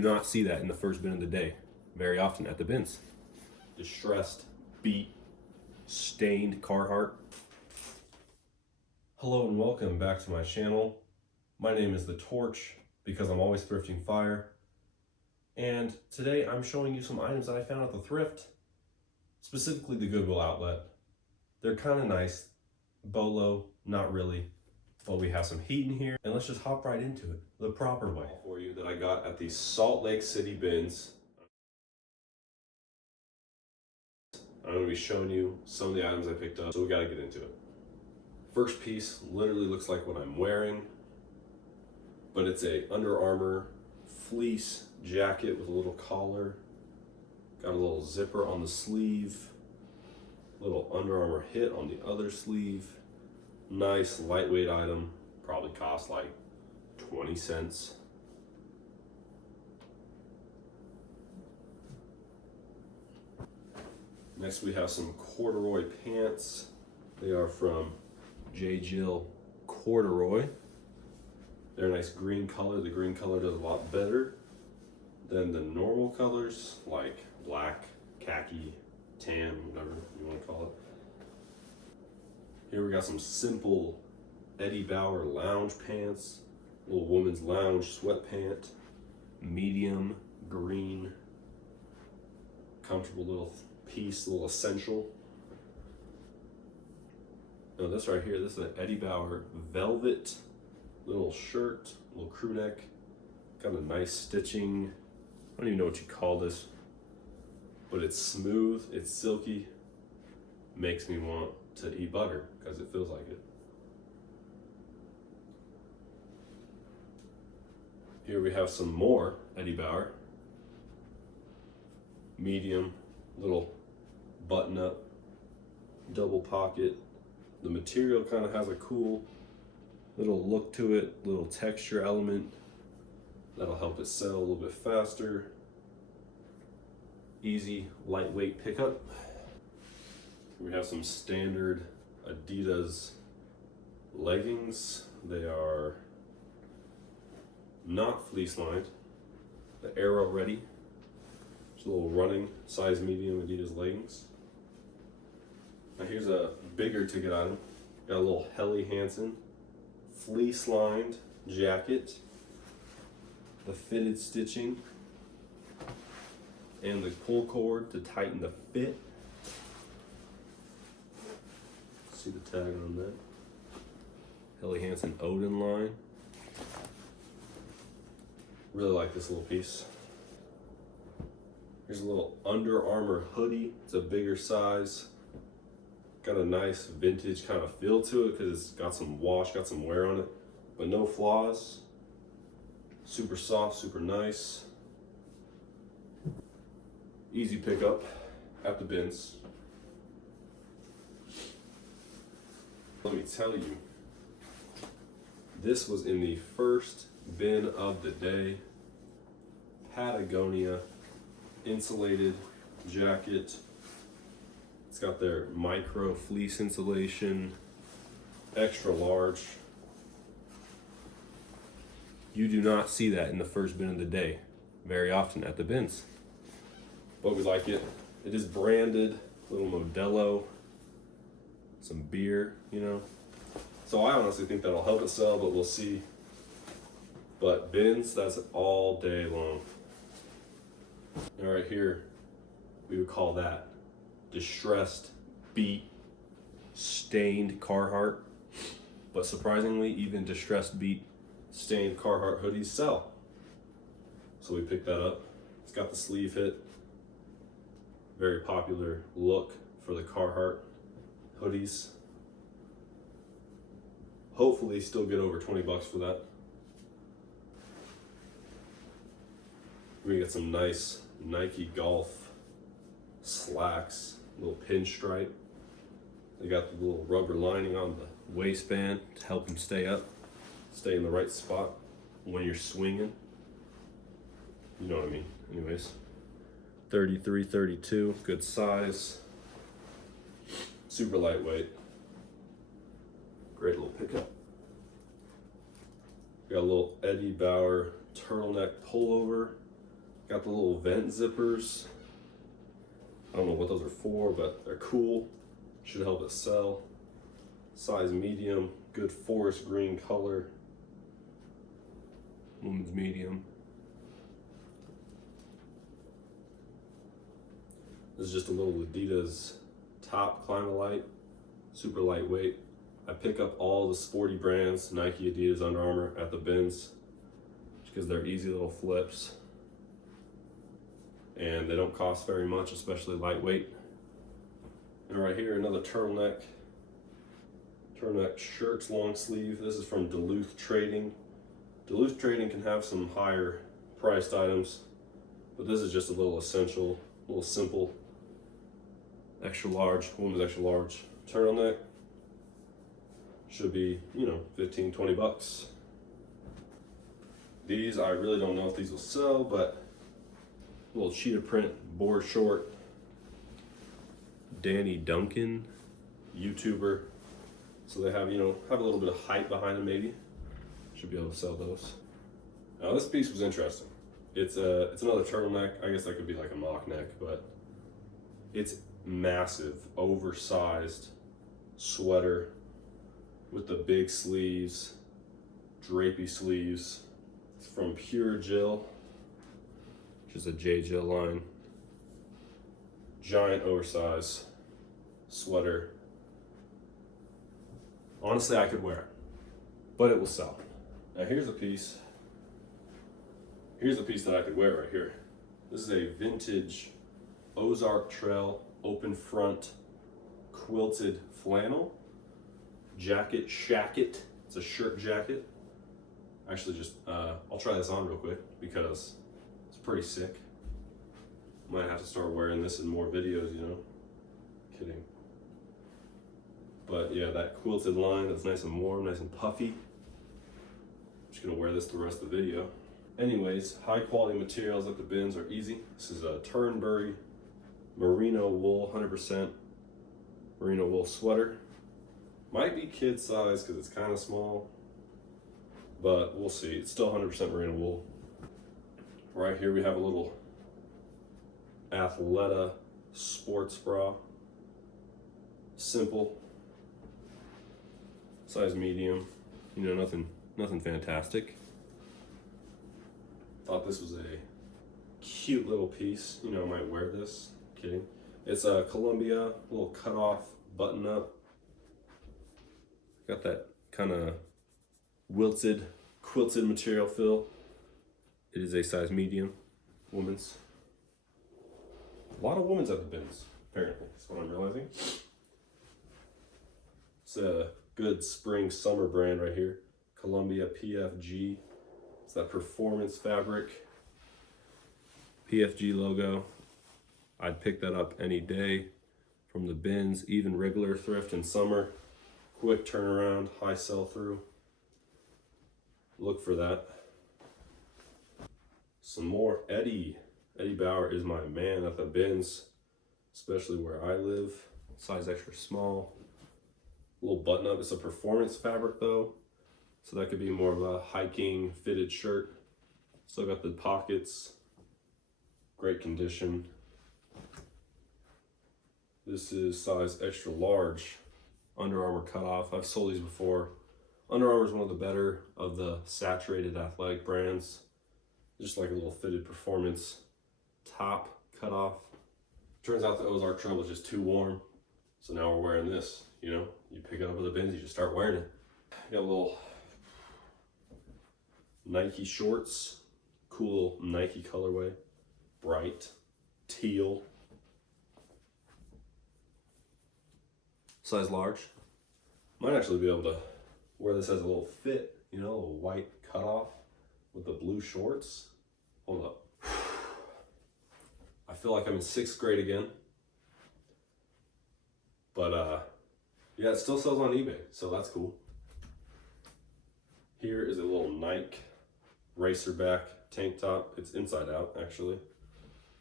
do not see that in the first bin of the day very often at the bins. Distressed, beat, stained Carhartt. Hello and welcome back to my channel. My name is The Torch because I'm always thrifting fire. And today I'm showing you some items that I found at the Thrift, specifically the Goodwill outlet. They're kind of nice, bolo, not really, but we have some heat in here and let's just hop right into it the proper way. For you that I got at the Salt Lake City bins. I'm going to be showing you some of the items I picked up, so we got to get into it. First piece literally looks like what I'm wearing, but it's a Under Armour fleece jacket with a little collar. Got a little zipper on the sleeve, little Under Armour hit on the other sleeve. Nice lightweight item, probably cost like 20 cents. Next we have some corduroy pants. They are from J. Jill Corduroy. They're a nice green color. The green color does a lot better than the normal colors like black, khaki, tan, whatever you want to call it. Here we got some simple Eddie Bauer lounge pants, little woman's lounge sweatpant, medium green, comfortable little piece, little essential. Now this right here, this is an Eddie Bauer velvet little shirt, little crew neck. Got a nice stitching. I don't even know what you call this, but it's smooth, it's silky. Makes me want to eat butter because it feels like it. Here we have some more Eddie Bauer. Medium, little button up, double pocket. The material kind of has a cool little look to it, little texture element that'll help it sell a little bit faster. Easy, lightweight pickup. We have some standard Adidas leggings. They are not fleece lined. The Aero Ready. Just a little running, size medium Adidas leggings. Now here's a bigger ticket item. Got a little Helly Hansen fleece lined jacket. The fitted stitching and the pull cord to tighten the fit. See the tag on that. Helly Hansen Odin line. Really like this little piece. Here's a little Under Armour hoodie. It's a bigger size. Got a nice vintage kind of feel to it because it's got some wash, got some wear on it, but no flaws. Super soft, super nice. Easy pickup at the bins. Let me tell you, this was in the first bin of the day. Patagonia insulated jacket. It's got their micro fleece insulation, extra large. You do not see that in the first bin of the day very often at the bins, but we like it. It is branded, little Modelo, some beer, you know. So I honestly think that'll help it sell, but we'll see. But bins, that's all day long. And right here, we would call that distressed, beat, stained Carhartt. But surprisingly, even distressed, beat, stained Carhartt hoodies sell. So we picked that up. It's got the sleeve hit. Very popular look for the Carhartt hoodies. Hopefully still get over 20 bucks for that. We get some nice Nike golf slacks, little pinstripe. They got the little rubber lining on the waistband to help them stay up, stay in the right spot when you're swinging. You know what I mean. Anyways, 33, 32, good size, super lightweight, great little pickup. Got a little Eddie Bauer turtleneck pullover Got the little vent zippers. I don't know what those are for, but they're cool. Should help it sell. Size medium, good forest green color. Women's medium. This is just a little Adidas top Climalite, super lightweight. I pick up all the sporty brands, Nike, Adidas, Under Armour at the bins, because they're easy little flips. And they don't cost very much, especially lightweight. And right here, another turtleneck shirts, long sleeve. This is from Duluth Trading. Duluth Trading can have some higher priced items, but this is just a little essential, a little simple, extra large, women's extra large turtleneck. Should be, 15, 20 bucks. These, I really don't know if these will sell, but a little cheetah print board short. Danny Duncan, YouTuber. So they have, have a little bit of height behind them maybe. Should be able to sell those. Now this piece was interesting. It's another turtleneck. I guess that could be like a mock neck, but it's massive, oversized sweater with the big sleeves, drapey sleeves. It's from Pure Jill, which is a J. Jill line. Giant oversized sweater. Honestly, I could wear it, but it will sell. Now here's a piece. Here's a piece that I could wear right here. This is a vintage Ozark Trail open front quilted flannel jacket, shacket. It's a shirt jacket. Actually, I'll try this on real quick because it's pretty sick. Might have to start wearing this in more videos, Kidding. But yeah, that quilted line that's nice and warm, nice and puffy. I'm just gonna wear this the rest of the video. Anyways, high quality materials at the bins are easy. This is a Turnberry merino wool, 100% merino wool sweater. Might be kid size because it's kind of small, but we'll see. It's still 100% merino wool. Right here we have a little Athleta sports bra. Simple. Size medium. Nothing fantastic. Thought this was a cute little piece. I might wear this. Kidding. It's a Columbia, little cut off button up. Got that kind of quilted material feel. It is a size medium, women's. A lot of women's at the bins, apparently. That's what I'm realizing. It's a good spring summer brand right here. Columbia PFG. It's that performance fabric. PFG logo. I'd pick that up any day from the bins, even regular thrift in summer. Quick turnaround, high sell through. Look for that. Some more Eddie. Eddie Bauer is my man at the bins, especially where I live. Size extra small. Little button up. It's a performance fabric though, so that could be more of a hiking fitted shirt. Still got the pockets. Great condition. This is size extra large. Under Armour cutoff. I've sold these before. Under Armour is one of the better of the saturated athletic brands. Just like a little fitted performance top cutoff. Turns out the Ozark Trail was just too warm, so now we're wearing this. You pick it up at the bins, you just start wearing it. Got a little Nike shorts, cool Nike colorway, bright teal. Size large. Might actually be able to wear this as a little fit, a little white cutoff with the blue shorts. Hold up. I feel like I'm in 6th grade again. But yeah, it still sells on eBay, so that's cool. Here is a little Nike racerback tank top. It's inside out, actually.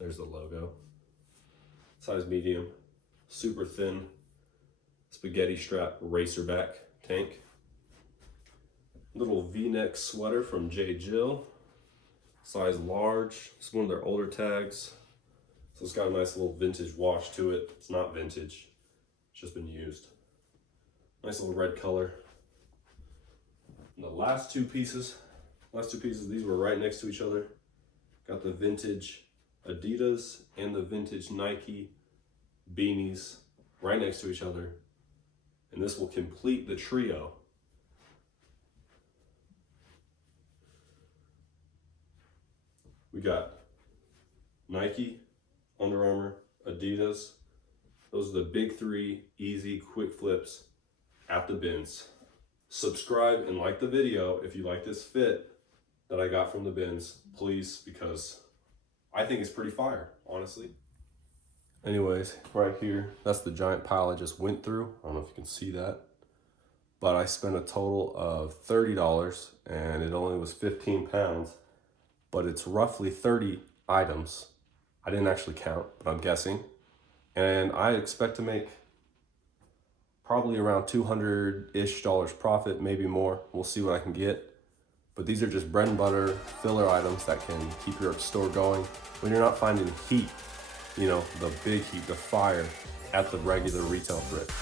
There's the logo. Size medium, super thin spaghetti strap racerback tank. Little V-neck sweater from J. Jill. size large. It's one of their older tags. So it's got a nice little vintage wash to it. It's not vintage, it's just been used. Nice little red color. And the last two pieces, these were right next to each other. Got the vintage Adidas and the vintage Nike beanies right next to each other. And this will complete the trio. We got Nike, Under Armour, Adidas. Those are the big three easy quick flips at the bins. Subscribe and like the video if you like this fit that I got from the bins, please, because I think it's pretty fire, honestly. Anyways, right here, that's the giant pile I just went through. I don't know if you can see that, but I spent a total of $30 and it only was 15 pounds, but it's roughly 30 items. I didn't actually count, but I'm guessing. And I expect to make probably around $200-ish profit, maybe more. We'll see what I can get. But these are just bread and butter filler items that can keep your store going when you're not finding heat, you know, the big heat, the fire at the regular retail thrift.